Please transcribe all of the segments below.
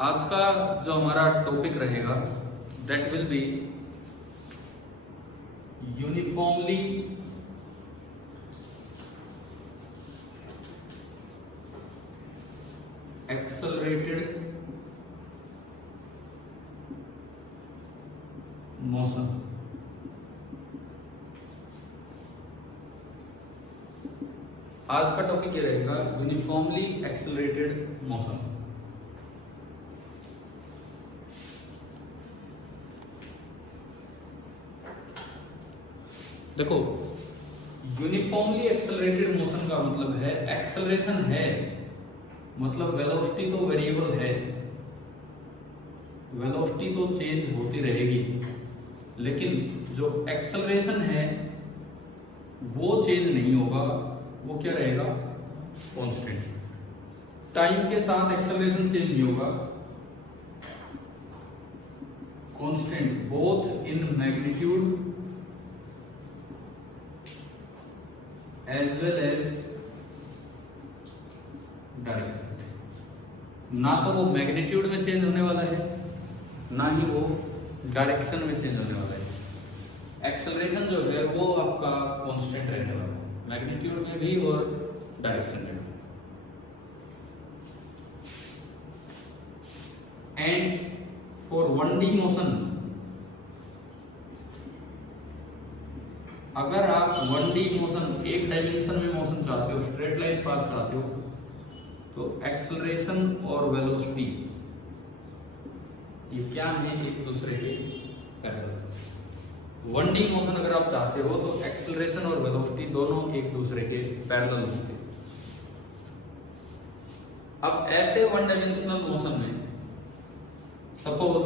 आज का जो हमारा टॉपिक रहेगा that will be uniformly accelerated motion. आज का टॉपिक ये रहेगा यूनिफॉर्मली एक्सेलरेटेड मोशन। देखो, यूनिफॉर्मली एक्सेलरेटेड मोशन का मतलब है एक्सेलरेशन है, मतलब वेलोसिटी तो वेरिएबल है, वेलोसिटी तो चेंज होती रहेगी, लेकिन जो एक्सेलरेशन है वो चेंज नहीं होगा, वो क्या रहेगा? कांस्टेंट। टाइम के साथ एक्सेलरेशन चेंज नहीं होगा, constant both in magnitude as well as direction. ना तो वो मैग्नीट्यूड में चेंज होने वाला है, ना ही वो डायरेक्शन में चेंज होने वाला है। एक्सेलरेशन जो है वो आपका कांस्टेंट रहने वाला है, मैग्नीट्यूड में भी और डायरेक्शन में भी। एंड फॉर 1D मोशन, अगर आप 1D मोशन, एक डायमेंशन में मोशन चाहते हो, स्ट्रेट लाइन पाथ चाहते हो, तो एक्सेलरेशन और वेलोसिटी ये क्या है? एक दूसरे के पैरेलल। 1D मोशन अगर आप चाहते हो तो एक्सेलरेशन और वेलोसिटी दोनों एक दूसरे के पैरेलल होते हैं। अब ऐसे वन डायमेंशनल मोशन में सपोज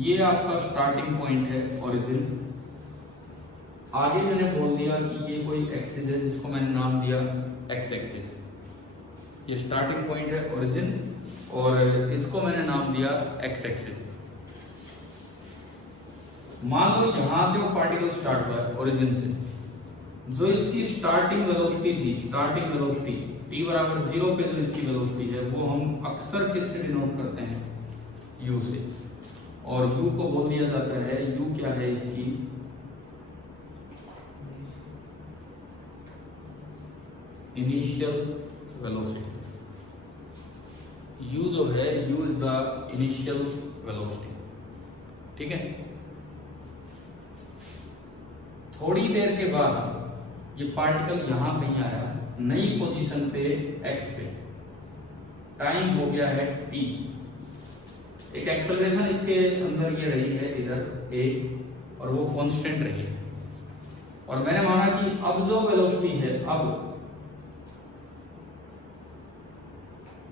ये आपका स्टार्टिंग पॉइंट है, ओरिजिन। आगे मैंने बोल दिया कि ये कोई एक्सिस है जिसको मैंने नाम दिया एक्स एक्सिस। ये स्टार्टिंग पॉइंट है, ओरिजिन, और इसको मैंने नाम दिया एक्स एक्सिस। मान लो यहां से वो पार्टिकल स्टार्ट हुआ है ओरिजिन से, जो इसकी स्टार्टिंग वेलोसिटी थी, स्टार्टिंग वेलोसिटी t बराबर 0 पे जो इसकी वेलोसिटी है वो हम अक्सर किससे डिनोट करते हैं? u से। और u को बोल दिया जाता है, u क्या है? इसकी इनिशियल वेलोसिटी। u जो है, u is the initial velocity. ठीक है। थोड़ी देर के बाद ये पार्टिकल यहां कहीं आया, नई पोजीशन पे x पे, टाइम हो गया है t। एक एक्सेलरेशन इसके अंदर ये रही है इधर a, और वो कांस्टेंट रही है। और मैंने माना कि अब जो वेलोसिटी है, अब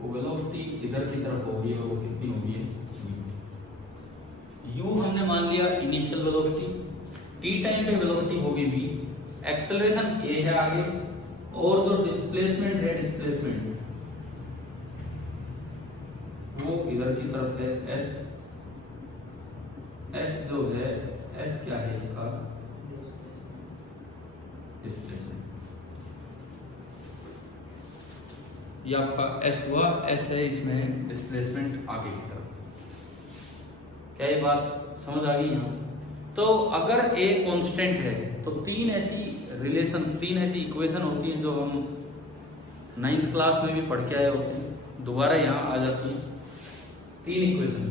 वो वेलोसिटी इधर की तरफ होगी, और वो कितनी होगी? u हमने मान लिया इनिशियल वेलोसिटी, t टाइम पे वेलोसिटी होगी v, एक्सेलरेशन a है आगे, और जो डिस्प्लेसमेंट है, डिस्प्लेसमेंट वो इधर की तरफ है s। s जो है, s क्या है इसका? डिस्प्लेसमेंट। ये आपका s हुआ, s है इसमें डिस्प्लेसमेंट आगे की तरफ। क्या ये बात समझ आ गई यहाँ? तो अगर a कांस्टेंट है तो तीन ऐसी रिलेशन, तीन ऐसी इक्वेशन होती हैं जो हम 9th क्लास में भी पढ़ के आए होते हैं, दोबारा यहाँ आ जाती हैं। तीन इक्वेशन।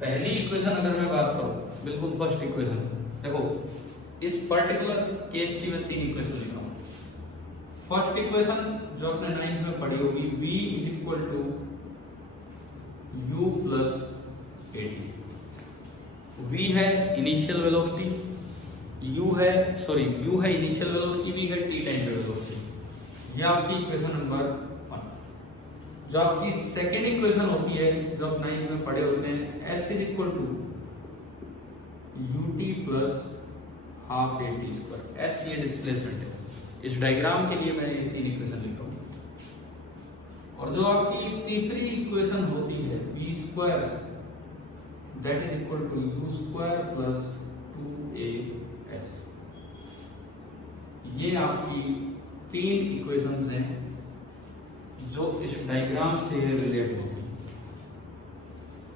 पहली इक्वेशन अगर मैं बात करूँ, बिल्कुल फर्स्ट इक्वेशन, देखो इस पर्टिकुलर केस की मैं तीन इक्वेशन लिखा हूँ। फर्स्ट इक्वेशन जो आपने 9th में पढ़ी होगी, v is equal to u plus at। v है इनिशियल वेलोसिटी, u है इनिशियल वेलोसिटी, v है t टाइम पे वेलोसिटी। ये आपकी इक्वेशन नंबर 1। जो आपकी सेकेंड इक्वेशन होती है, जो आप 9th में पढ़े होते हैं, s is equal to ut plus half at square. s ये डिस्प्लेसमेंट है। इस डायग्राम के लिए मैंने ये तीन इक्वेशन लिखा हूं। और जो आपकी तीसरी इक्वेशन होती है v square, that is equal to u square plus 2as। ये आपकी तीन इक्वेशंस हैं जो इस डायग्राम से रिलेट होती हैं।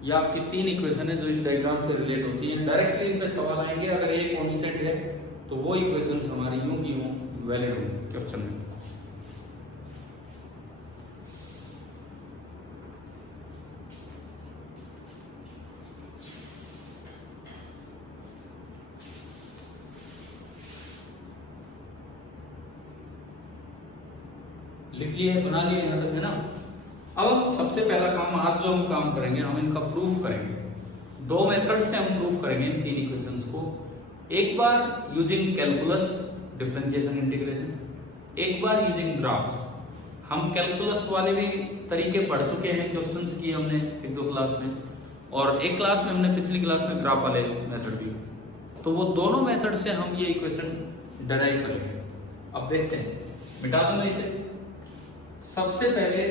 ये आपकी 3 इक्वेशन है जो इस डायग्राम से रिलेट होती है। डायरेक्टली इन पे सवाल आएंगे। अगर ए कांस्टेंट है तो वो इक्वेशंस हमारी यूं की यूं वैलिड होंगी क्वेश्चन में। लिख लिए, बना लिए यहाँ तक, है ना। अब सबसे पहला काम आज जो हम काम करेंगे, हम इनका प्रूफ करेंगे। 2 मेथड से हम प्रूफ करेंगे इन 3 इक्वेशंस को। एक बार यूजिंग कैलकुलस डिफरेंशिएशन इंटीग्रेशन, एक बार यूजिंग ग्राफ्स। हम कैलकुलस वाले भी तरीके पढ़ चुके हैं, क्वेश्चंस किए हमने 1-2 क्लास में, और एक क्लास में हमने पिछली क्लास में ग्राफ वाले मेथड भी। तो वो दोनों मेथड से हम ये इक्वेशन डिराइव करेंगे। अब देखते हैं, मिटा दूं मैं इसे। सबसे पहले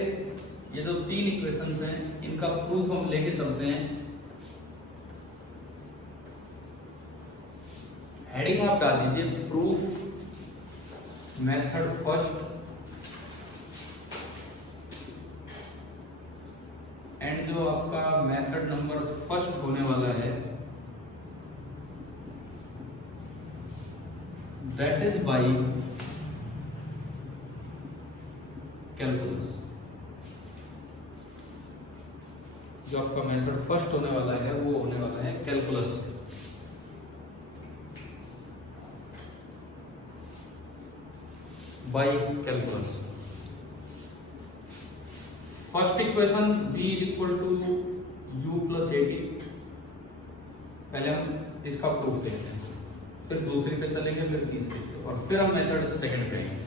ये जो 3 इक्वेशंस हैं इनका प्रूफ हम लेके चलते हैं। हेडिंग आप डाल दीजिए प्रूफ मेथड फर्स्ट एंड जो आपका मेथड नंबर फर्स्ट होने वाला है दैट इज बाय कैलकुलस। जो आपका मेथड फर्स्ट होने वाला है वो होने वाला है कैलकुलस से। By calculus. First equation b is equal to u plus 80। पहले हम इसका प्रूफ देखते हैं, फिर दूसरी पे चलेंगे, फिर तीसरी से, और फिर हम मेथड सेकंड करेंगे।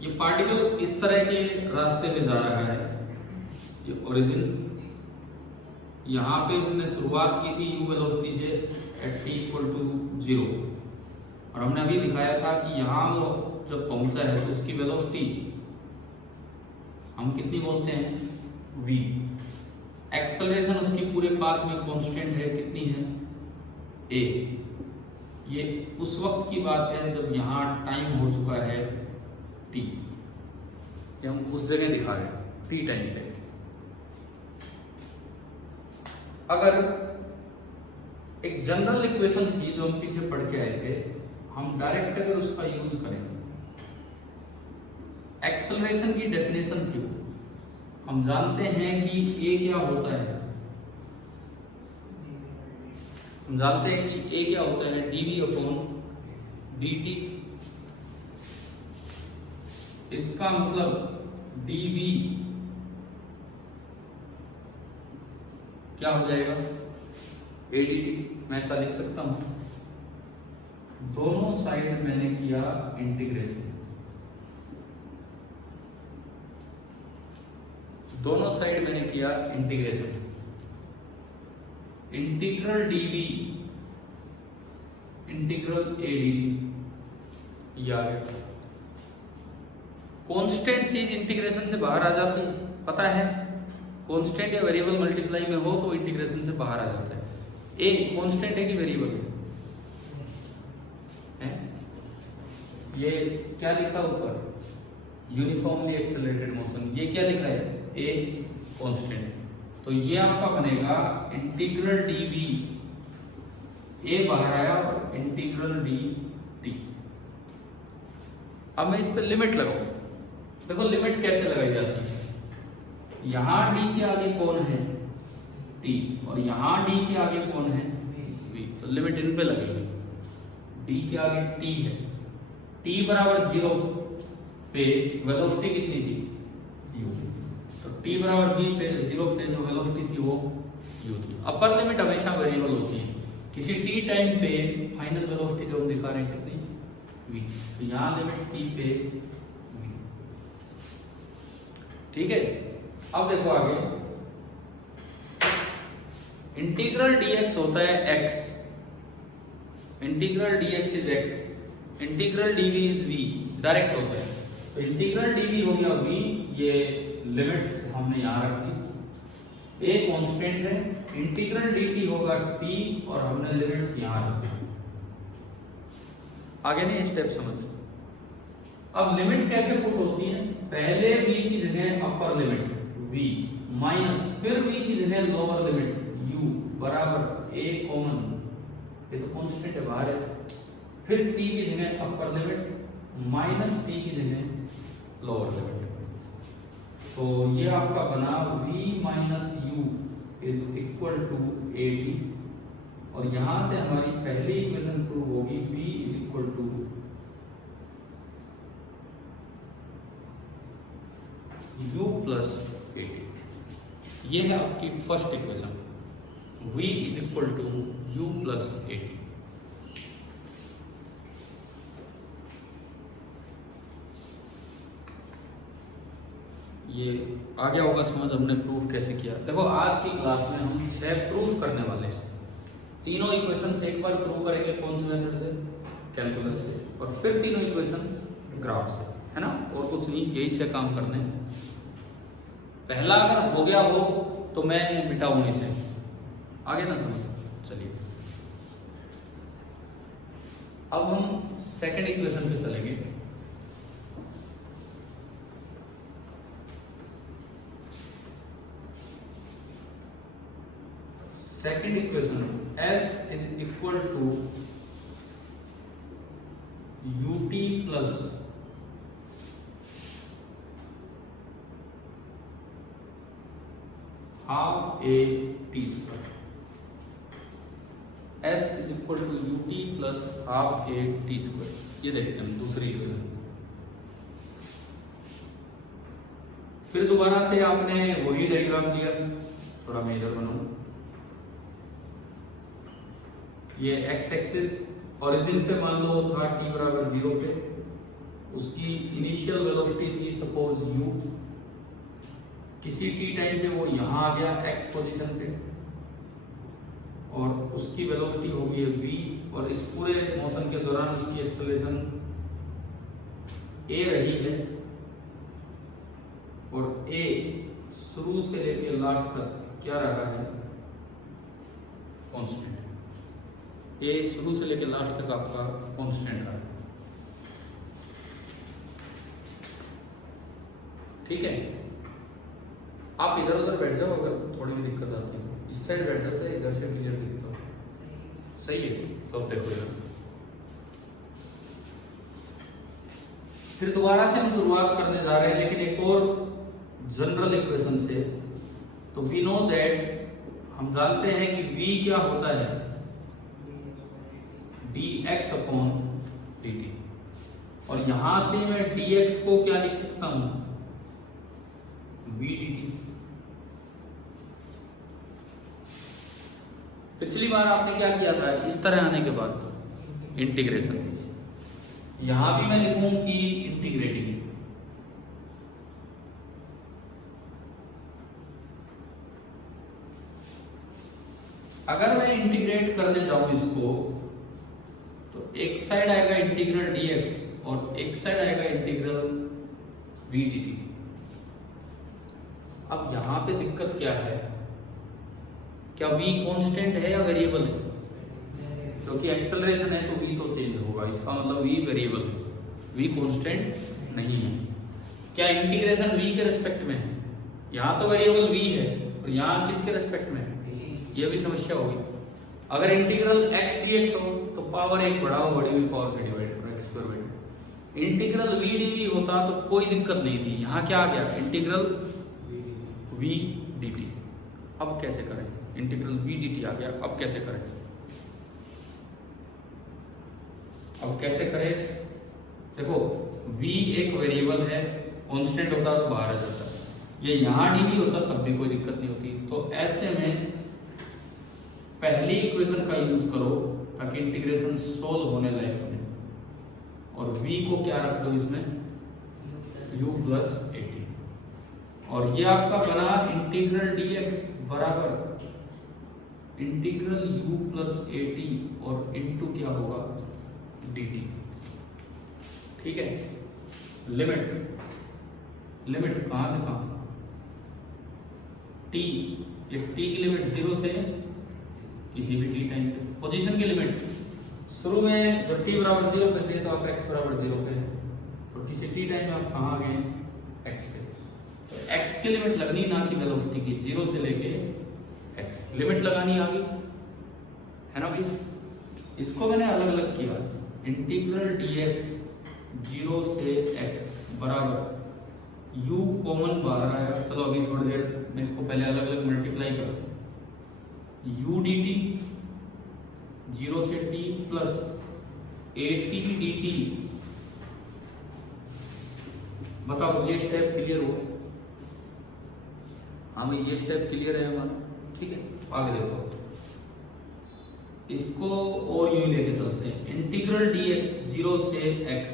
ये पार्टिकल इस तरह के रास्ते पे जा रहा है। ये ओरिजिन, यहाँ पे इसने शुरुआत की थी u वेलोसिटी से एट t इक्वल टू 0, और हमने अभी दिखाया था कि यहाँ वो जब पहुंचा है तो उसकी वेलोसिटी हम कितनी बोलते हैं, v। एक्सेलरेशन उसकी पूरे पाथ में कांस्टेंट है, कितनी है, a। ये उस वक्त की बात है जब यहाँ टाइम हो चुका है t। ये हम उस जगह दिखा रहे हैं t टाइम पे। अगर एक जनरल इक्वेशन थी जो हम पीछे पढ़ के आए थे, हम डायरेक्ट अगर उसका यूज करेंगे, एक्सेलरेशन की डेफिनेशन थी, हम जानते हैं कि a क्या होता है, हम जानते हैं कि a क्या होता है, dv/dt। इसका मतलब dv क्या हो जाएगा, adt। मैं ऐसा लिख सकता हूं, दोनों साइड मैंने किया इंटीग्रेशन, दोनों साइड मैंने किया integration, integral dv integral adt। या कांस्टेंट चीज इंटीग्रेशन से बाहर आ जाती है, पता है, कांस्टेंट या वेरिएबल मल्टीप्लाई में हो तो इंटीग्रेशन से बाहर आ जाता है। ए कांस्टेंट है कि वेरिएबल है? ये क्या लिखा ऊपर, यूनिफॉर्मली एक्सेलरेटेड मोशन, ये क्या लिखा है, ए कांस्टेंट। तो ये आपका बनेगा इंटीग्रल dv, ए बाहर आया, और इंटीग्रल dt। अब मैं इस पर लिमिट लगाऊं। देखो लिमिट कैसे लगाई जाती है, यहां d के आगे कौन है, t, और यहां d के आगे कौन है, v। तो लिमिट इन पे लगेगी, d के आगे t है, t बराबर 0 पे वेलोसिटी कितनी थी, u। तो t बराबर 0 पे जो वेलोसिटी थी वो u थी। अपर लिमिट हमेशा वेरिएबल होती है, किसी t टाइम पे फाइनल वेलोसिटी जो हम दिखा रहे हैं कितनी, v। तो यहाँ लिमिट t पे v। ठीक है। अब देखो आगे, इंटीग्रल dx होता है x, integral dx is x, integral dv is v, direct होता है। तो इंटीग्रल dv हो गया v, ये लिमिट्स हमने यहां रख दी, a कांस्टेंट है, इंटीग्रल dt होगा t, और हमने लिमिट्स यहां रख दी। आगे नहीं स्टेप समझ। अब लिमिट कैसे पुट होती है, पहले v की जगह अपर लिमिट v माइनस फिर v की जगह लोअर लिमिट u बराबर a कॉमन, ये तो कांस्टेंट है बाहर है, फिर t की जगह अपर लिमिट माइनस t की जगह लोअर लिमिट। तो ये आपका बना v minus u is equal to ad, और यहां से हमारी पहली इक्वेशन प्रूव होगी v is equal to u plus ad। ये है आपकी first equation, v is equal to u plus ad। ये आ गया होगा समझ हमने प्रूफ कैसे किया। देखो आज की क्लास में हम 6 प्रूफ करने वाले हैं। तीनों इक्वेशन से एक बार प्रूव करेंगे, कौन से मेथड से, कैलकुलस से, और फिर तीनों इक्वेशन ग्राफ से, है ना, और कुछ नहीं, यही 6 काम करने हैं। पहला अगर हो गया हो तो मैं मिटाऊंगा इसे, आगे ना समझ। चलिए अब हम सेकंड इक्वेशन पे चलेंगे। Second equation s is equal to ut plus half a t square. s is equal to ut plus half a t square. ये देखते हैं दूसरी इक्वेशन। फिर दोबारा से आपने वही डायग्राम लिया, थोड़ा मेजर बनाऊं। ये x एक्सिस ओरिजिन पे मान लो था t बराबर 0 पे, उसकी इनिशियल वेलोसिटी थी सपोज u, किसी t टाइम पे वो यहाँ आ गया x पोजीशन पे, और उसकी वेलोसिटी होगी v, और इस पूरे मोशन के दौरान उसकी एक्सेलरेशन a रही है, और a शुरू से लेकर लास्ट तक क्या रहा है, कांस्टेंट। ए शुरू से लेकर लास्ट तक आपका कांस्टेंट रहा, ठीक है। आप इधर उधर बैठ जाओ, अगर थोड़ी भी दिक्कत आती है तो इस साइड बैठ जाओ, चाहे इधर से क्लियर दिखता हो, सही है। तो अब देखो यार, फिर दोबारा से हम शुरुआत करने जा रहे हैं, लेकिन एक और जनरल इक्वेशन से। तो वी नो दैट, हम जानते हैं कि v क्या होता है, dx अपॉन dt, और यहां से मैं dx को क्या लिख सकता हूं, v dt। पिछली बार आपने क्या किया था, इस तरह आने के बाद इंटीग्रेशन, यहां भी मैं लिखूं कि इंटीग्रेटिंग। अगर मैं इंटीग्रेट करने जाऊं इसको, तो एक साइड आएगा इंटीग्रल dx और एक साइड आएगा इंटीग्रल v dt। अब यहां पे दिक्कत क्या है, क्या v कांस्टेंट है या वेरिएबल है, क्योंकि एक्सेलरेशन है तो v तो चेंज होगा, इसका मतलब v वेरिएबल है, v कांस्टेंट नहीं है। क्या इंटीग्रेशन v के रेस्पेक्ट में है, यहां तो वेरिएबल v है और यहां किसके रेस्पेक्ट में है, ये भी समस्या होगी। अगर इंटीग्रल x dx हो तो पावर एक बढ़ाओ, बड़ी हुई पावर से डिवाइड करो, x square by. Integral v dv होता तो कोई दिक्कत नहीं थी, यहाँ क्या आ गया, इंटीग्रल v dt। अब कैसे करें, इंटीग्रल v dt आ गया, अब कैसे करें, अब कैसे करें। देखो v एक वेरिएबल है, कांस्टेंट होता तो बाहर आ जाता, ये यहाँ dv होता तब भी कोई दिक्कत नहीं होती। तो ऐसे में पहली इक्वेशन का यूज करो ताकि इंटीग्रेशन सोल्व होने लायक बने, और v को क्या रख दो इसमें, u प्लस ad, और ये आपका बना इंटीग्रल dx बराबर इंटीग्रल u प्लस ad और इनटू क्या होगा dt, ठीक है। लिमिट, लिमिट कहां से कहां, t, एक t की लिमिट 0 से किसी भी t टाइम पे, पोजीशन की लिमिट शुरू में जब t बराबर 0 पे थे तो आप x बराबर 0 पे है, और किसी t टाइम में आप कहाँ आ गए x पे, तो x की लिमिट लगनी ना कि वेलोसिटी की, 0 से लेके x लिमिट लगानी आ गई है ना भाई। इसको मैंने अलग अलग किया, इंटीग्रल dx 0 से x बराबर u कॉमन बाहर आया, चलो अभी थोड़ी देर मैं इसको पहले अलग अलग मल्टीप्लाई कर, u dt 0 से t प्लस at dt। बताओ ये स्टेप क्लियर हो? हाँ भाई ये स्टेप क्लियर है हमारा, ठीक है। आगे देखो, इसको और यूं लेके चलते हैं, इंटीग्रल dx 0 से x।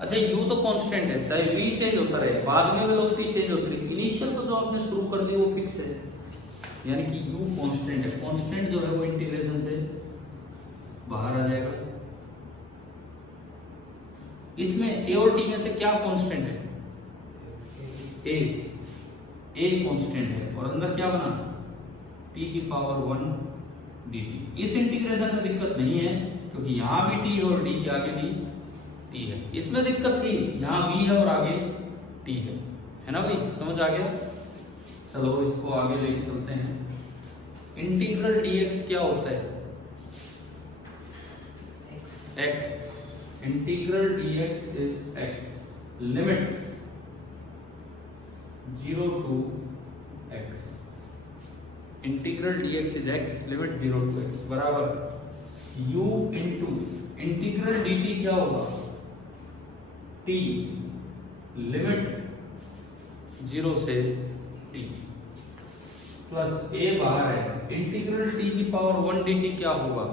अच्छा u तो कांस्टेंट है, चाहे v चेंज होता रहे, बाद में वेलोसिटी चेंज होती रही, इनिशियल तो जो आपने शुरू कर दी वो फिक्स है, यानी कि u कांस्टेंट है। कांस्टेंट जो है वो इंटीग्रेशन से बाहर आ जाएगा। इसमें a और t में से क्या कांस्टेंट है? a कांस्टेंट है, और अंदर क्या बना, t की पावर 1 dt। इस इंटीग्रेशन में दिक्कत नहीं है क्योंकि यहाँ भी t है और d के आगे भी t है। इसमें दिक्कत थी, यहाँ v है और आगे t है ना भाई, समझ आ गया। चलो इसको आगे लेके चलते हैं। इंटीग्रल dx क्या होता है? x। Integral dx is x, limit 0 to x। Integral dx is x, limit 0 to x बराबर u इंटू इंटीग्रल dt क्या होगा, t, लिमिट 0 से t प्लस a बाहर है, इंटीग्रल t की पावर 1 dt क्या होगा,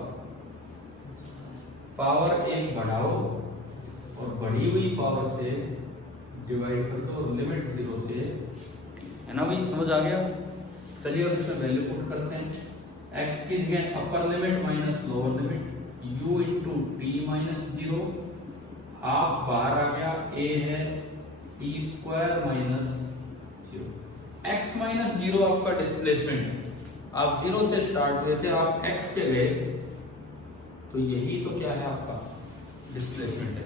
पावर 1 बढ़ाओ और बढ़ी हुई पावर से डिवाइड कर दो, लिमिट 0 से t, है ना भाई, समझ आ गया। चलिए अब इसमें वैल्यू पुट करते हैं, x की जगह upper limit minus lower limit u into T minus 0, half बाहर आ गया, a है t square minus 0। x minus 0 आपका डिस्प्लेसमेंट है, आप 0 से स्टार्ट हुए थे, आप x पे गए, तो यही तो क्या है आपका डिस्प्लेसमेंट है।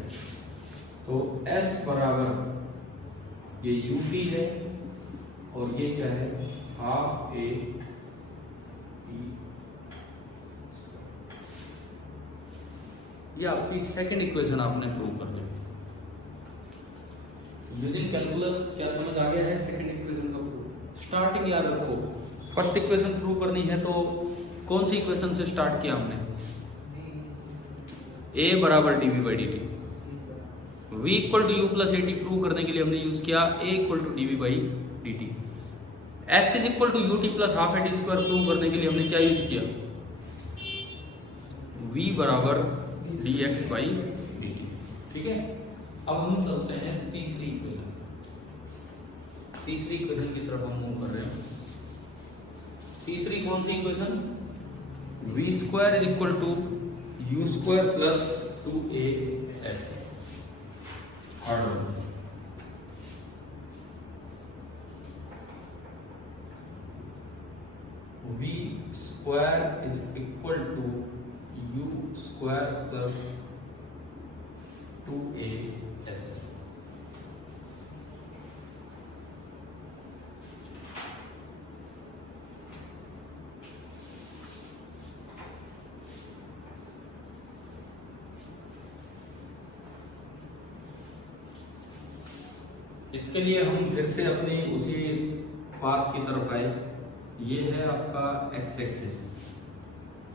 तो s बराबर ये ut है और ये क्या है, हाफ a t। ये आपकी सेकंड इक्वेशन आपने प्रूव कर दी यूजिंग कैलकुलस। क्या समझ आ गया है सेकंड इक्वेशन का प्रूव? स्टार्टिंग याद रखो, फर्स्ट इक्वेशन प्रूव करनी है तो कौन सी इक्वेशन से स्टार्ट किया हमने, a बराबर dv by dt, v equal to U plus A T prove करने के लिए हमने यूज किया a equal to dv by dt, s is equal to ut plus half A T square prove करने के लिए हमने क्या यूज किया, v बराबर dx बाई dt, ठीक है। अब हम चलते हैं तीसरी इक्वेशन, तीसरी इक्वेशन की तरफ हम मूव कर रहे हैं। तीसरी कौन सी equation, v square is equal to u square plus 2as, hard work. v square is equal to u square plus 2as। इसके लिए हम फिर से अपनी उसी पाथ की तरफ आए। ये है आपका x एक्सिस,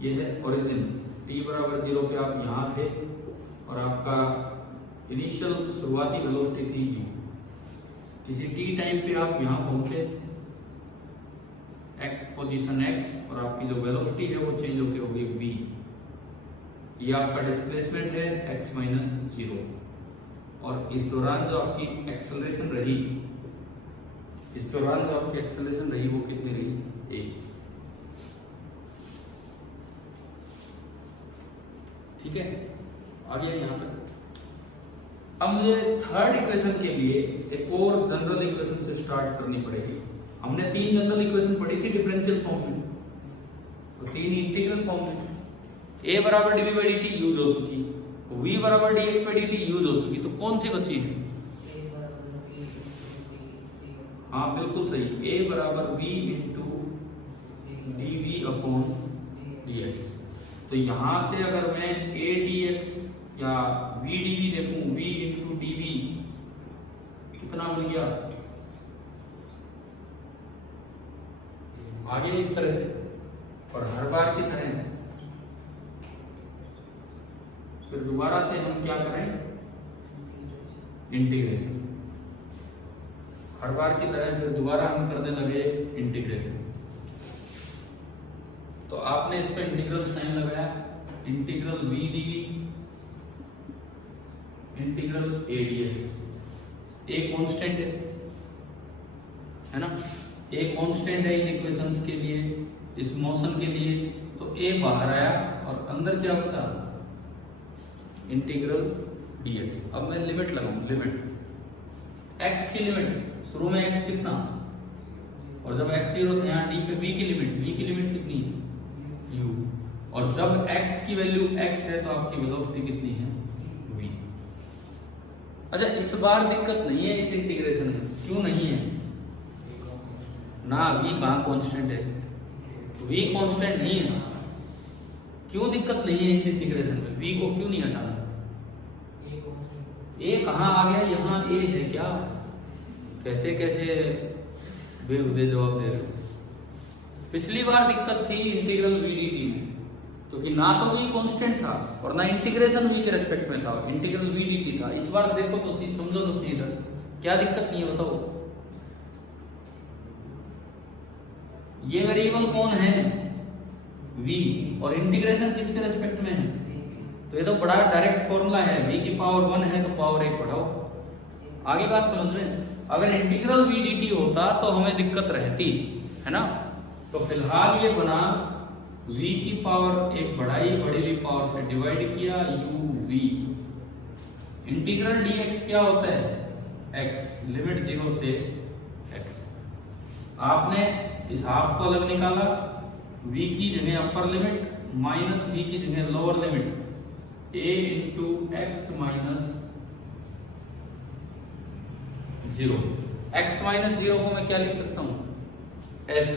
ये है ओरिजिन, t बराबर 0 पे आप यहाँ थे और आपका इनिशियल शुरुआती वेलोसिटी थी v। किसी t टाइम पे आप यहाँ पहुंचे, पोजीशन x, और आपकी जो वेलोसिटी है वो चेंज होके होगी v। ये आपका डिस्प्लेसमेंट है x माइनस 0, और इस दौरान जो आपकी एक्सेलरेशन रही, इस दौरान जो आपकी एक्सेलरेशन रही वो कितनी रही, a, ठीक है। आ गया यहाँ तक। अब मुझे थर्ड इक्वेशन के लिए एक और जनरल इक्वेशन से स्टार्ट करनी पड़ेगी। हमने 3 जनरल इक्वेशन पढ़ी थी डिफरेंशियल फॉर्म में, तो 3 इंटीग्रल फॉर्म में। a बराबर dv बाई dt यूज हो चुकी, v बराबर dx बाई dt यूज हो चुकी, तो कौन सी बची है? हाँ बिल्कुल सही, a बराबर v into dv upon dx। तो यहां से अगर मैं a dx या v dv देखूं, v इंटू dv कितना मिल गया, आगे इस तरह से, और हर बार की तरह फिर दोबारा से हम क्या करें, इंटीग्रेशन। हर बार की तरह फिर दोबारा हम करने लगे इंटीग्रेशन। तो आपने इस पे इंटीग्रल साइन लगाया, integral v dv integral a dx। a constant है ना, a कांस्टेंट है इन इक्वेशंस के लिए, इस मोशन के लिए। तो a बाहर आया और अंदर क्या बचा, इंटीग्रल dx। अब मैं लिमिट लगाऊं, लिमिट x की लिमिट, शुरू में x कितना, और जब x 0 था यहाँ d पे v की लिमिट कितनी है, u। और जब x की वैल्यू x है तो आपकी वेलोसिटी कितनी है, v। अच्छा इस बार दिक्कत नहीं है इस इंटीग्रेशन में, क्यों नहीं है ना, v कहाँ कांस्टेंट है, v कांस्टेंट नहीं है। क्यों दिक्कत नहीं है इस इंटीग्रेशन में, v को क्यों नहीं हटाना, a कहाँ आ गया, यहाँ a है क्या, कैसे कैसे बेहुदे जवाब दे रहे हो। पिछली बार दिक्कत थी इंटीग्रल v dt में, क्योंकि ना तो v कांस्टेंट था और ना इंटीग्रेशन v के रेस्पेक्ट में था, इंटीग्रल v dt था। इस बार देखो तो सही, समझो तो सही, इधर क्या दिक्कत नहीं है बताओ। ये वेरिएबल कौन है, v, और इंटीग्रेशन किसके रेस्पेक्ट में है, तो ये तो बड़ा डायरेक्ट फॉर्मूला है, v की पावर 1 है तो पावर 1 बढ़ाओ। आगे बात समझ में, अगर इंटीग्रल v dt होता तो हमें दिक्कत रहती है ना। तो फिलहाल ये बना v की पावर 1 बढ़ाई, बड़ी हुई पावर से डिवाइड किया, uv। इंटीग्रल dx क्या होता है, x, लिमिट 0 से x। आपने इस हाफ को अलग निकाला, v की जगह अपर लिमिट माइनस v की जगह lower limit, a into x minus 0। x minus 0 को मैं क्या लिख सकता हूं, s।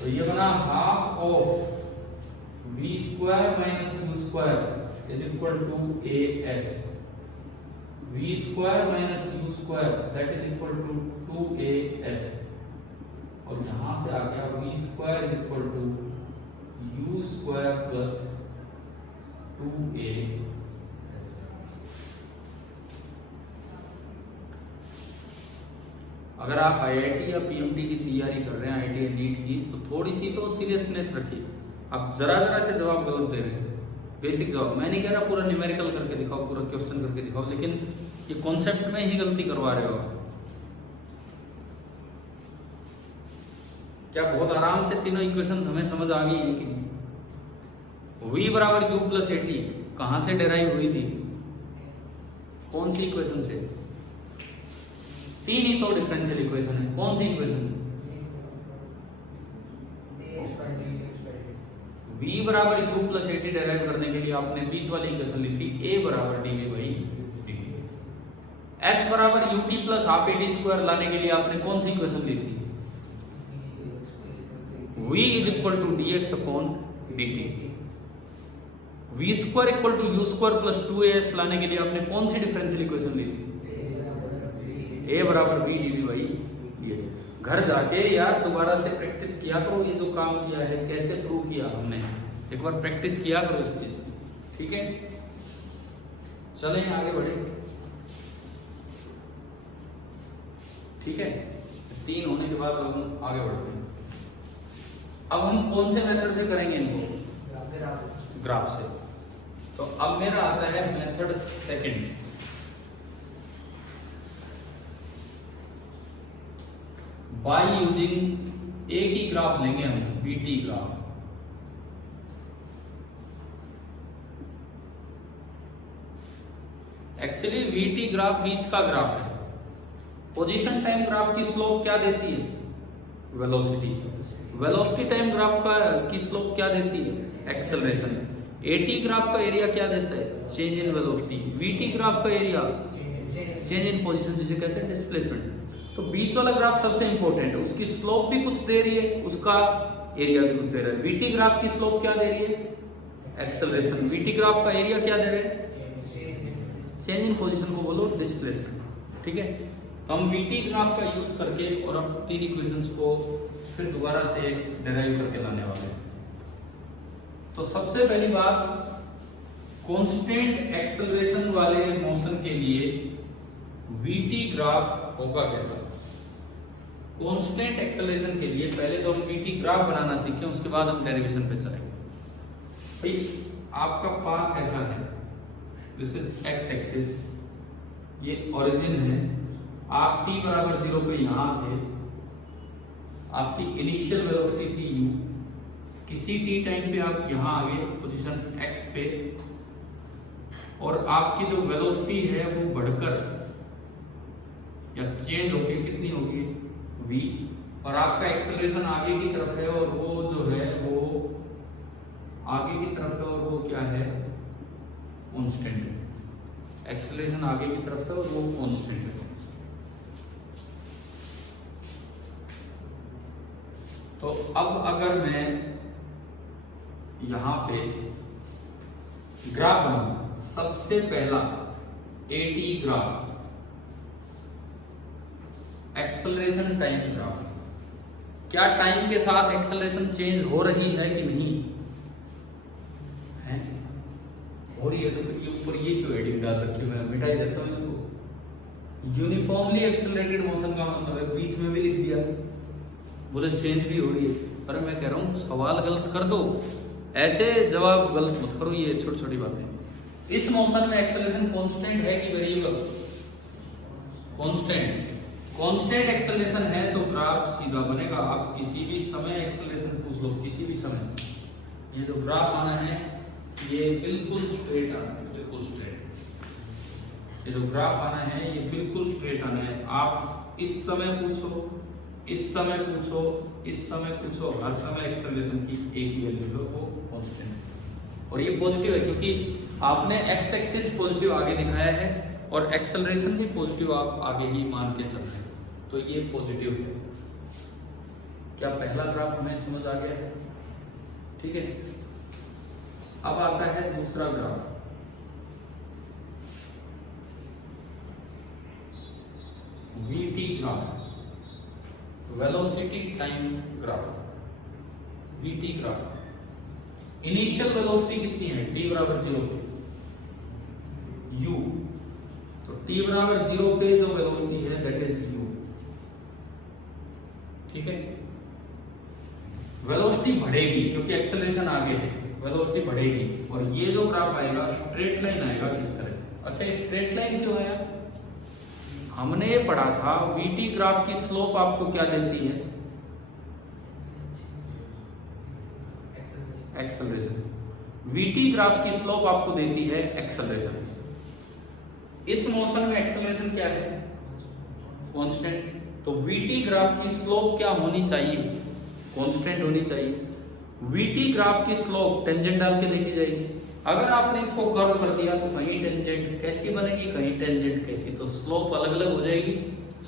तो ये बना half of v square minus u square is equal to as। v square minus u square that is equal to 2as। और यहां से आ गया v square is equal to u square plus 2as। अगर आप आईआईटी या PMT की तैयारी कर रहे हैं, आईआईटी या नीट की, तो थोड़ी सी तो सीरियसनेस रखिए। आप जरा से जवाब गलत दे रहे हैं, बेसिक जवाब। मैं नहीं कह रहा पूरा न्यूमेरिकल करके दिखाओ, पूरा क्वेश्चन करके दिखाओ, लेकिन ये कॉन्सेप्ट में ही गलती करवा रहे हो आप। क्या बहुत आराम से तीनों इक्वेशन हमें समझ आ गई है कि नहीं। v बराबर क्यू प्लस 80 कहां से डेराइव हुई थी, कौन सी इक्वेशन से, तीन ही तो डिफरेंशियल इक्वेशन है, कौन सी इक्वेशन, v बराबर क्यू प्लस 80 डेराइव करने के लिए आपने बीच वाली इक्वेशन ली थी a बराबर dv बाई dt। s बराबर ut plus half at square लाने के लिए आपने कौन सी इक्वेशन ली थी, v is equal to dx upon dt। v square equal to u square plus 2as लाने के लिए आपने कौन सी डिफरेंशियल इक्वेशन ली थी, a बराबर v dv बाई dx। घर जाके यार दोबारा से प्रैक्टिस किया करो, ये जो काम किया है कैसे प्रूव किया हमने, एक बार प्रैक्टिस किया करो इस चीज की, ठीक है। चलें आगे बढ़े, ठीक है। 3 होने के बाद हम आगे बढ़ते हैं। अब हम कौन से मेथड से करेंगे इनको, ग्राफ से। तो अब मेरा आता है मेथड सेकंड। बाय यूजिंग एक ही ग्राफ लेंगे हम, VT graph. Actually VT graph बीच का ग्राफ है। पोजीशन टाइम ग्राफ की स्लोप क्या देती है, वेलोसिटी। वेलोसिटी टाइम ग्राफ का की स्लोप क्या देती है, एक्सेलरेशन। एटी ग्राफ का एरिया क्या देता है, change in velocity. VT graph का एरिया चेंज इन पोजीशन, जिसे कहते हैं डिस्प्लेसमेंट। तो बीच वाला ग्राफ सबसे इंपॉर्टेंट है, उसकी स्लोप भी कुछ दे रही है, उसका एरिया भी कुछ दे रहा है। वीटी ग्राफ की स्लोप क्या दे रही है? एक्सेलरेशन। वीटी ग्राफ का एरिया क्या दे रहे हैं? चेंज इन पोजीशन को बोलो डिस्प्लेसमेंट। ठीक है, तो हम वीटी ग्राफ का यूज करके और अब 3 इक्वेशंस को फिर दोबारा से डेराइव करके लाने वाले हैं। तो सबसे पहली बात, कांस्टेंट एक्सेलरेशन वाले मोशन के लिए वीटी ग्राफ होगा कैसा? कांस्टेंट एक्सेलरेशन के लिए पहले तो हम वीटी ग्राफ बनाना सीखें, उसके बाद हम डेरिवेशन पे चलेंगे। भाई आपका पाथ ऐसा है, दिस इज एक्स एक्सिस, ये ओरिजिन है, आप t बराबर 0 पे यहां थे, आपकी इनिशियल वेलोसिटी थी u, किसी t टाइम पे आप यहां आ गए पोजीशन x पे, और आपकी जो वेलोसिटी है वो बढ़कर या चेंज होके कितनी होगी? v, और आपका एक्सेलरेशन आगे की तरफ है, और वो जो है वो आगे की तरफ है, और वो क्या है? कांस्टेंट है। एक्सेलरेशन आगे की तरफ है और वो कांस्टेंट है। तो अब अगर मैं यहां पे ग्राफ बनाऊं, सबसे पहला AT graph, acceleration time graph, क्या टाइम के साथ एक्सेलरेशन चेंज हो रही है कि नहीं है? हो रही है, तो फिर ऊपर ये क्यों हेडिंग डाल रखी है? मैं मिटा ही देता हूं इसको। यूनिफॉर्मली एक्सेलरेटेड मोशन का मतलब है, बीच में भी लिख दिया, बोले चेंज भी हो रही है। पर मैं कह रहा हूं सवाल गलत कर दो, ऐसे जवाब गलत मत करो, ये छोटी छोटी बातें। इस मोशन में एक्सेलरेशन कांस्टेंट है कि वेरिएबल? कांस्टेंट। कांस्टेंट एक्सेलरेशन है तो ग्राफ सीधा बनेगा। आप किसी भी समय एक्सेलरेशन पूछ लो, किसी भी समय, ये जो ग्राफ आना है ये बिल्कुल स्ट्रेट आना है, बिल्कुल स्ट्रेट। ये जो ग्राफ आना है ये बिल्कुल स्ट्रेट आना है। आप इस समय पूछो, इस समय पूछो, इस समय पूछो, हर समय एक्सेलरेशन की एक ही वैल्यू है, वो कांस्टेंट है। और ये पॉजिटिव है क्योंकि आपने एक्स एक्सिस पॉजिटिव आगे दिखाया है और एक्सेलरेशन भी पॉजिटिव आप आगे ही मान के चल रहे हैं, तो ये पॉजिटिव है। क्या पहला ग्राफ हमें समझ आ गया है? ठीक है, अब आता है दूसरा graph. VT graph, velocity time graph. VT graph, initial velocity कितनी है? t बराबर 0 पे u, तो t बराबर 0 पे जो वेलोसिटी है दैट इज u। ठीक है, वेलोसिटी बढ़ेगी क्योंकि एक्सेलरेशन आगे है, वेलोसिटी बढ़ेगी, और ये जो ग्राफ आएगा स्ट्रेट लाइन आएगा इस तरह से। अच्छा, ये स्ट्रेट लाइन क्यों आया? हमने ये पढ़ा था वीटी ग्राफ की स्लोप आपको क्या देती है? एक्सेलरेशन। वीटी ग्राफ की स्लोप आपको देती है एक्सेलरेशन। इस मोशन में एक्सेलरेशन क्या है? कांस्टेंट। तो वीटी ग्राफ की स्लोप क्या होनी चाहिए? कांस्टेंट होनी चाहिए। वीटी ग्राफ की स्लोप टेंजेंट डाल के देखी जाएगी। अगर आपने इसको कर्व कर दिया तो कहीं टेंजेंट कैसी बनेगी, कहीं टेंजेंट कैसी, तो स्लोप अलग अलग हो जाएगी।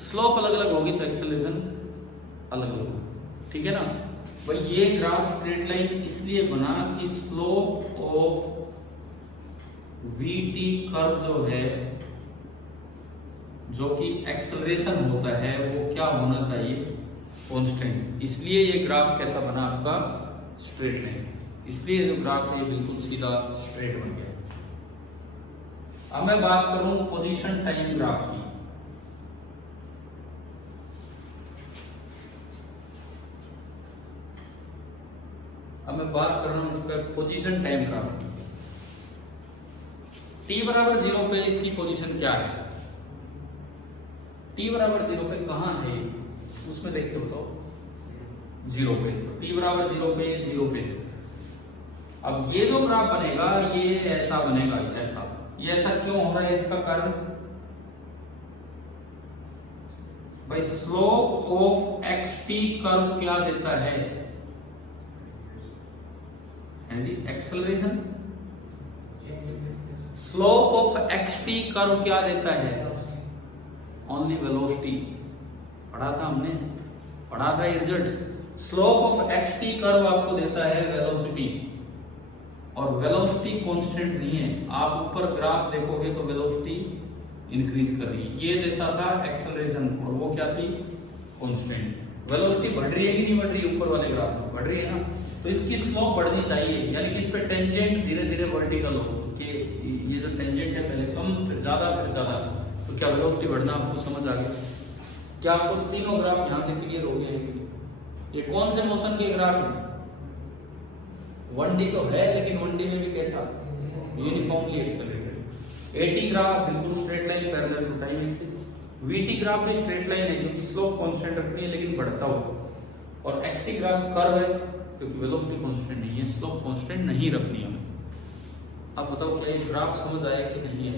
स्लोप अलग अलग होगी तो एक्सेलरेशन अलग अलग होगी। ठीक है ना भाई? ये ग्राफ स्ट्रेट लाइन इसलिए बना कि स्लोप ऑफ वीटी कर्व जो है, जो कि एक्सेलरेशन होता है, वो क्या होना चाहिए? कांस्टेंट। इसलिए ये ग्राफ कैसा बना आपका? Straight line. इसलिए जो ग्राफ है बिल्कुल सीधा स्ट्रेट बन गया। अब मैं बात करूं पोजीशन टाइम ग्राफ की। अब मैं बात कर रहा हूं इसका पोजीशन टाइम ग्राफ की। t बराबर 0 पे इसकी पोजीशन क्या है? t बराबर 0 पे कहां है उसमें देख के बताओ। 0 पे, तो t बराबर 0 पे 0 पे है। अब ये जो ग्राफ बनेगा ये ऐसा बनेगा, ऐसा। ये ऐसा क्यों हो रहा है? इसका कारण भाई स्लोप ऑफ xt कर्व क्या देता है? जी acceleration. Slope of xt curve क्या देता है? Only velocity. पढ़ा था हमने, पढ़ा था result. Slope of x t curve आपको देता है वेलोसिटी, और वेलोसिटी कांस्टेंट नहीं है। आप ऊपर ग्राफ देखोगे तो वेलोसिटी इंक्रीज कर रही है। ये देता था एक्सेलरेशन, और वो क्या थी, कांस्टेंट। वेलोसिटी बढ़ रही है कि नहीं बढ़ रही है, ऊपर वाले ग्राफ में बढ़ रही है ना, तो इसकी स्लोप बढ़नी चाहिए, यानी कि इस पे टेंजेंट धीरे धीरे वर्टिकल हो, कि ये जो टेंजेंट है पहले कम फिर ज्यादा, तो क्या वेलोसिटी बढ़ना आपको समझ आ गया? क्या आपको तीनों ग्राफ यहाँ से क्लियर हो गया है कि नहीं? ये कौन से मोशन के ग्राफ है? 1D तो है, लेकिन 1D में भी कैसा, यूनिफॉर्मली एक्सेलरेटेड। AT ग्राफ बिल्कुल straight line parallel to time axis. VT graph भी स्ट्रेट लाइन है क्योंकि स्लोप कांस्टेंट रखनी है लेकिन बढ़ता हो, और XT ग्राफ कर्व है क्योंकि वेलोसिटी कांस्टेंट नहीं है, स्लोप कांस्टेंट नहीं रखनी है। अब बताओ क्या ये ग्राफ समझ आया कि नहीं है?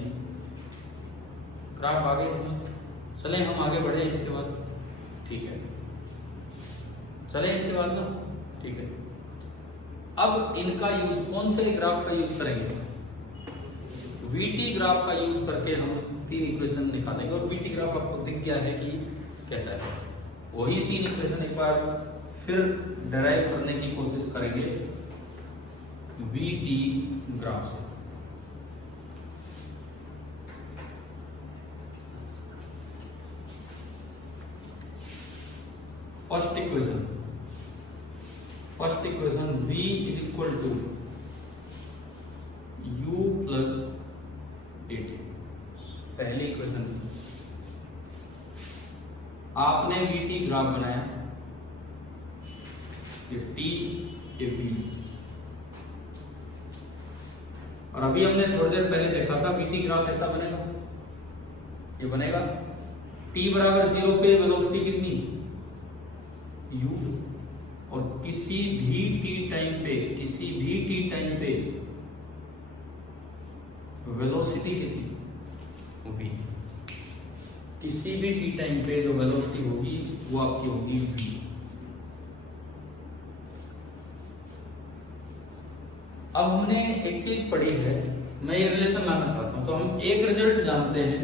ग्राफ आगे समझ चले, हम आगे बढ़े इसके बाद, ठीक है, चले इसके बाद ना, ठीक है। अब इनका यूज कौन से ग्राफ का यूज करेंगे? VT ग्राफ का यूज करके हम 3 इक्वेशन निकालेंगे, और VT ग्राफ आपको दिख गया है कि कैसा है। वही 3 इक्वेशन एक बार फिर डिराइव करने की कोशिश करेंगे VT ग्राफ से। First equation V is equal to U plus AT। पहली इक्वेशन आपने VT ग्राफ बनाया, ये T ये V, और अभी हमने थोड़ी देर पहले देखा था VT ग्राफ ऐसा बनेगा, ये बनेगा T बराबर 0 पे वेलोसिटी कितनी, U, और किसी भी t टाइम पे वेलोसिटी कितनी होगी, किसी भी t टाइम पे जो वेलोसिटी होगी वो आपकी होगी v। अब हमने एक चीज पढ़ी है, मैं ये रिलेशन लाना चाहता हूं। तो हम एक रिजल्ट जानते हैं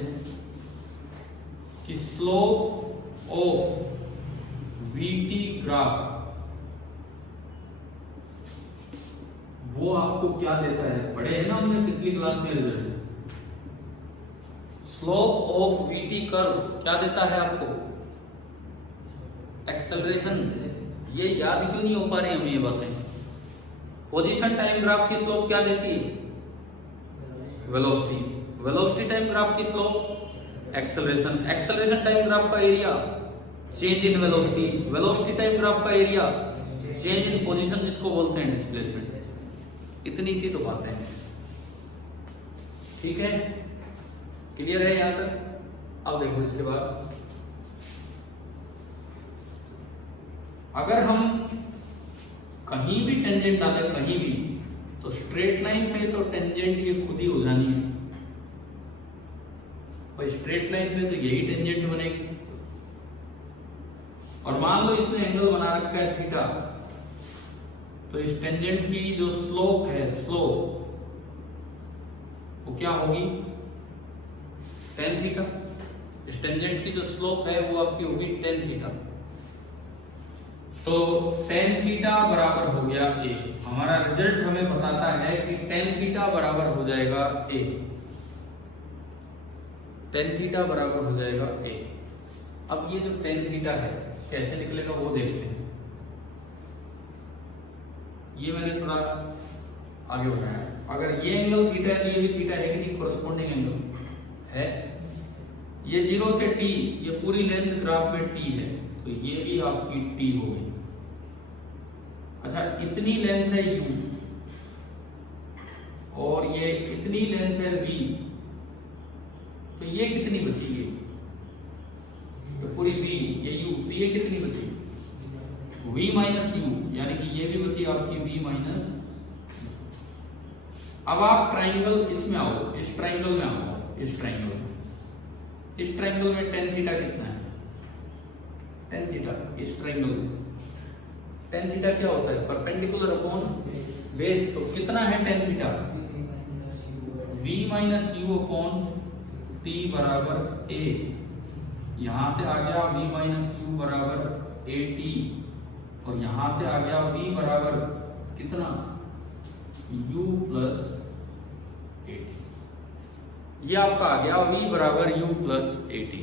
कि स्लोप ऑफ VT ग्राफ वो आपको क्या देता है, पढ़े है ना हमने पिछली क्लास में result. Slope of VT curve क्या देता है आपको, एक्सेलरेशन। ये याद क्यों नहीं हो पा रही हमें ये बातें? पोजीशन टाइम ग्राफ की स्लोप क्या देती है, वेलोसिटी। वेलोसिटी टाइम ग्राफ की slope acceleration. Acceleration time graph का area change in velocity. Velocity time graph का एरिया चेंज इन पोजीशन, जिसको बोलते हैं डिस्प्लेसमेंट। इतनी सी तो बातें हैं, ठीक है, क्लियर है यहां तक? अब देखो इसके बाद अगर हम कहीं भी टेंजेंट डालें, कहीं भी, तो स्ट्रेट लाइन पे तो टेंजेंट ये खुद ही हो जानी है, और स्ट्रेट लाइन पे तो यही टेंजेंट बनेगी। और मान लो इसने एंगल बना रखा है थीटा, तो इस टेंजेंट की जो स्लोप है, स्लोप वो क्या होगी, tan थीटा। इस टेंजेंट की जो स्लोप है वो आपकी होगी tan थीटा। तो tan थीटा बराबर हो गया a। हमारा रिजल्ट हमें बताता है कि tan थीटा बराबर हो जाएगा a। tan थीटा बराबर हो जाएगा a। अब ये जो tan थीटा है कैसे निकलेगा वो देखते हैं। ये मैंने थोड़ा आगे बढ़ाया है। अगर ये एंगल थीटा है तो ये भी थीटा है कि नहीं, कोरस्पोंडिंग एंगल है। ये 0 से t, ये पूरी लेंथ ग्राफ में t है, तो ये भी आपकी t हो गई। अच्छा, इतनी लेंथ है u और ये इतनी लेंथ है v, तो ये कितनी बची है, तो पूरी v, ये u, तो ये कितनी बची, v माइनस u, यानी कि ये भी बची आपकी v माइनस। अब आप ट्राइंगल इसमें आओ, इस ट्राइंगल में आओ, इस ट्राइंगल में tan थीटा कितना है, tan थीटा इस ट्राइंगल में tan थीटा क्या होता है, परपेंडिकुलर अपॉन बेस। तो कितना है tan theta, v minus u upon t बराबर a। यहां से आ गया v माइनस यू बराबर AT, और यहां से आ गया v बराबर कितना u प्लस AT। ये आपका आ गया v बराबर u प्लस AT।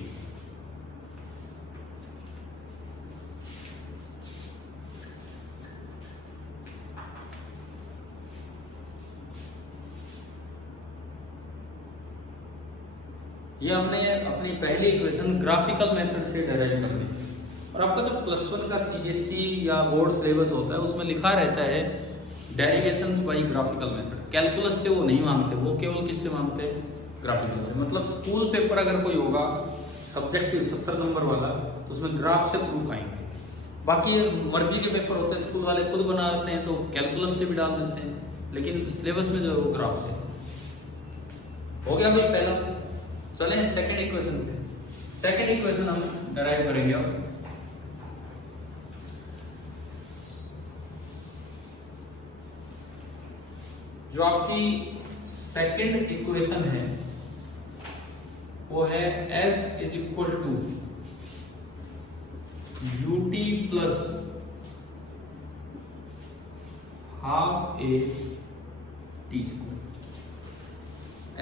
ये हमने अपनी पहली इक्वेशन ग्राफिकल मेथड से डेराइव कर ली। और आपका जो +1 का CBSE या बोर्ड सिलेबस होता है उसमें लिखा रहता है derivations by graphical method. Calculus से वो नहीं मांगते, वो केवल किससे मांगते हैं, ग्राफिकल से। मतलब स्कूल पेपर अगर कोई होगा सब्जेक्टिव 70 नंबर वाला, उसमें ग्राफ से प्रूफ आएंगे। बाकी मर्जी के पेपर होते हैं, स्कूल वाले खुद बना देते हैं तो कैलकुलस से भी डाल देते हैं, लेकिन सिलेबस में जो है वो ग्राफ से। हो गया भाई पहला। चलें सेकंड इक्वेशन पे। सेकंड इक्वेशन हम डेराइव करेंगे अब। जो आपकी सेकंड इक्वेशन है वो है S is equal to ut plus half a t square.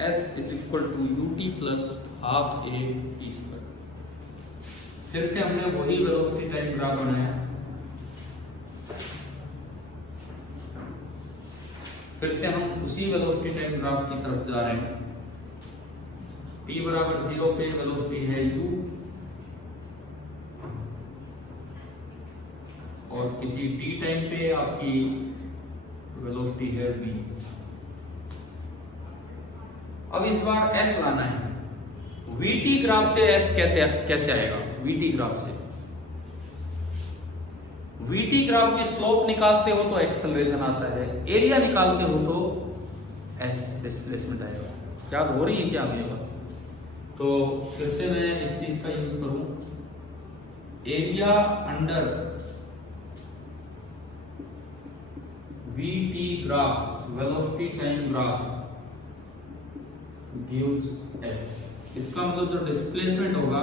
S is equal to ut plus half a t square. फिर से हमने वही वेलोसिटी टाइप ग्राफ बनाया, फिर से हम उसी वेलोसिटी टाइप ग्राफ की तरफ जा रहे हैं। t बराबर 0 पे वेलोसिटी है u, और किसी t टाइम पे आपकी वेलोसिटी है v। अब इस बार s लाना है। vt ग्राफ से s कैसे आएगा, vt ग्राफ से vt ग्राफ की स्लोप निकालते हो तो एक्सेलरेशन आता है, एरिया निकालते हो तो s डिस्प्लेसमेंट आएगा। याद हो रही है क्या मेरे बात? तो फिर से मैं इस चीज का यूज करूं, area under vt graph velocity time graph gives s। इसका मतलब जो डिस्प्लेसमेंट होगा,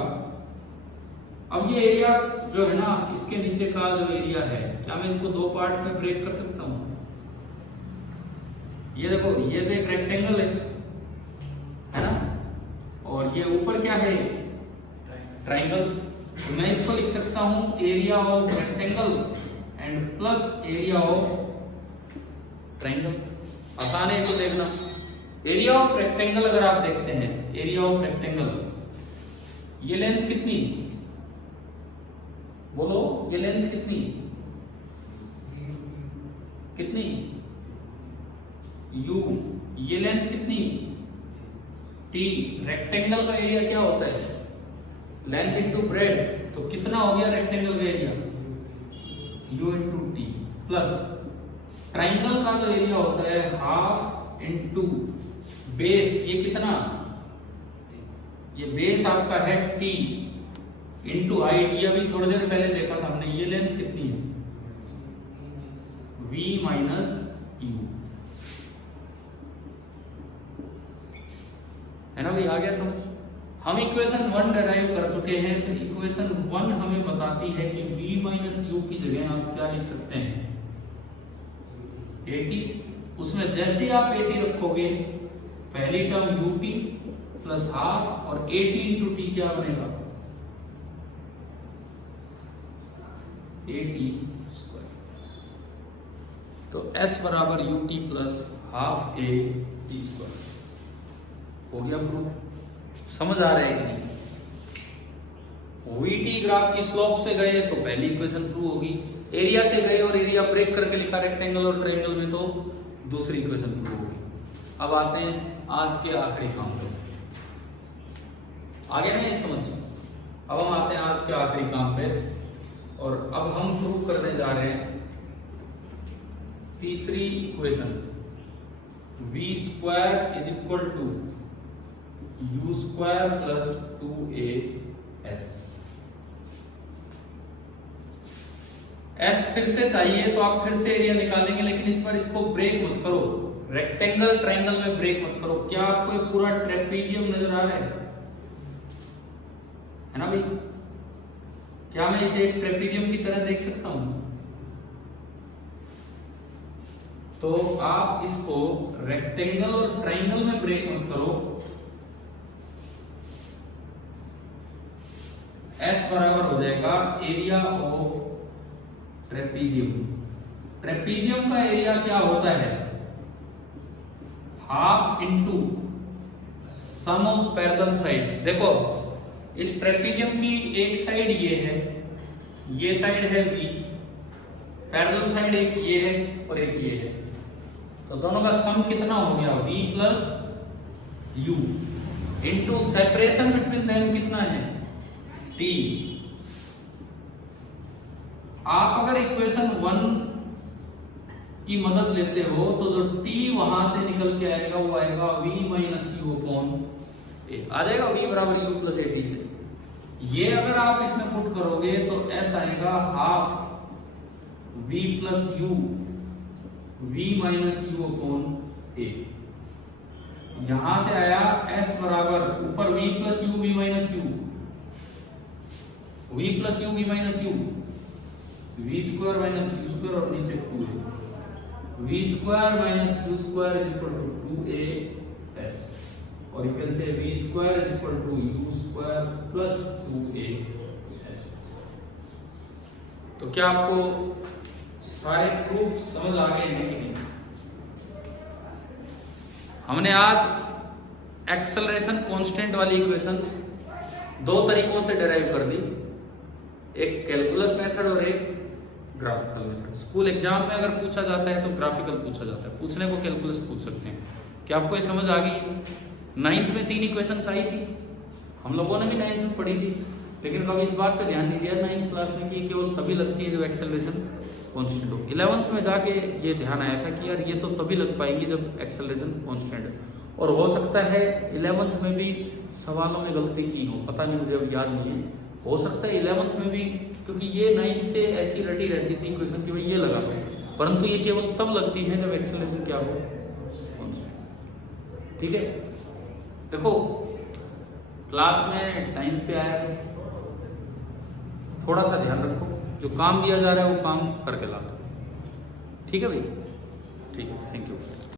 अब ये एरिया जो है ना, इसके नीचे का जो एरिया है, क्या मैं इसको दो पार्ट्स में ब्रेक कर सकता हूं? ये देखो, ये तो एक रेक्टेंगल है ना, और ये ऊपर क्या है, ट्राइंगल। तो मैं इसको लिख सकता हूं area of rectangle and plus area of triangle. आसान है तो देखना। एरिया ऑफ रेक्टेंगल अगर आप देखते हैं, एरिया ऑफ रेक्टेंगल, ये लेंथ कितनी, बोलो ये लेंथ कितनी, कितनी u, ये लेंथ कितनी t। रेक्टेंगल का एरिया क्या होता है, लेंथ इनटू ब्रेड्थ, तो कितना हो गया रेक्टेंगल का area, u into t। Plus triangle का जो एरिया होता है हाफ इनटू बेस, ये कितना, ये बेस आपका है t इनटू हाइट। ये अभी थोड़ी देर पहले देखा था हमने, ये लेंथ कितनी है, v माइनस u, है ना भाई? आ गया समझ? हम इक्वेशन 1 डेराइव कर चुके हैं, तो इक्वेशन 1 हमें बताती है कि v माइनस u की जगह आप क्या लिख सकते हैं, AT। उसमें जैसे ही आप AT रखोगे, पहली टर्म ut प्लस हाफ और AT इंटू t क्या बनेगा, AT स्क्वायर। तो S बराबर ut plus half a t square. हो गया प्रूफ? समझ आ रहा है कि नहीं? vt ग्राफ की स्लोप से गए तो पहली इक्वेशन प्रूव होगी, एरिया से गए और एरिया ब्रेक करके लिखा रेक्टेंगल और ट्रायंगल में, तो दूसरी इक्वेशन प्रूव होगी। अब आते हैं आज के आखिरी काम पे। आगे नहीं ये समझ? अब हम आते हैं आज के आखिरी काम पे, और अब हम प्रूव करने जा रहे हैं तीसरी equation, v square is equal to u square plus 2as। s फिर से चाहिए तो आप फिर से एरिया निकालेंगे, लेकिन इस बार इसको ब्रेक मत करो, रेक्टेंगल ट्रायंगल में ब्रेक मत करो। क्या आपको पूरा ट्रेपेजियम नजर आ रहा है ना भाई? क्या मैं इसे एक ट्रेपीजियम की तरह देख सकता हूं? तो आप इसको रेक्टेंगल और ट्राइंगल में ब्रेक मत करो। S बराबर हो जाएगा एरिया ऑफ ट्रेपीजियम। ट्रेपीजियम का एरिया क्या होता है? Half into sum of parallel sides. देखो इस ट्रेपीजियम की एक साइड ये है, ये साइड है B, पैरेलल साइड एक ये है और एक ये है, तो दोनों का सम कितना हो गया? V plus U into separation between them कितना है? T। आप अगर इक्वेशन 1 की मदद लेते हो तो जो T वहां से निकल के आएगा वो आएगा V minus U upon A, आ जाएगा V बराबर U प्लस AT से। ये अगर आप इसमें पुट करोगे तो S आएगा half V plus U V minus U upon A। यहां से आया S बराबर ऊपर V plus U V minus U, V plus U V minus U, V square minus U square और नीचे 2A, V square minus U square is equal to 2AS और you can say V square is equal to U square plus 2AS। तो क्या आपको सारे proof समझ आ गए हैं कि नहीं? हमने आज एक्सेलरेशन कांस्टेंट वाली इक्वेशंस दो तरीकों से डिराइव कर दी, एक कैलकुलस मेथड और एक ग्राफिकल मेथड। स्कूल एग्जाम में अगर पूछा जाता है तो ग्राफिकल पूछा जाता है, पूछने को कैलकुलस पूछ सकते हैं। क्या आपको ये समझ आ गई? 9th में 3 इक्वेशंस आई थी, हम लोगों ने भी 9th में पढ़ी थी, लेकिन कभी इस बात पे ध्यान नहीं दिया 9th क्लास में कि केवल तभी लगती है जब एक्सेलरेशन कांस्टेंट हो। 11th में जाके ये ध्यान आया था कि यार ये तो तभी लग पाएंगी जब एक्सेलरेशन कांस्टेंट है। और हो सकता है 11th में भी सवालों में गलती की हो, पता नहीं, मुझे अब याद नहीं है, हो सकता है 11th में भी, क्योंकि ये 9th से ऐसी रटी रहती थी क्वेश्चन कि भाई ये लगा, परंतु ये केवल तब लगती है जब एक्सेलरेशन क्या हो, कांस्टेंट। ठीक है, देखो क्लास में टाइम पे आया, थोड़ा सा ध्यान रखो, जो काम दिया जा रहा है वो काम करके लाओ। ठीक है भाई, ठीक है, थैंक यू।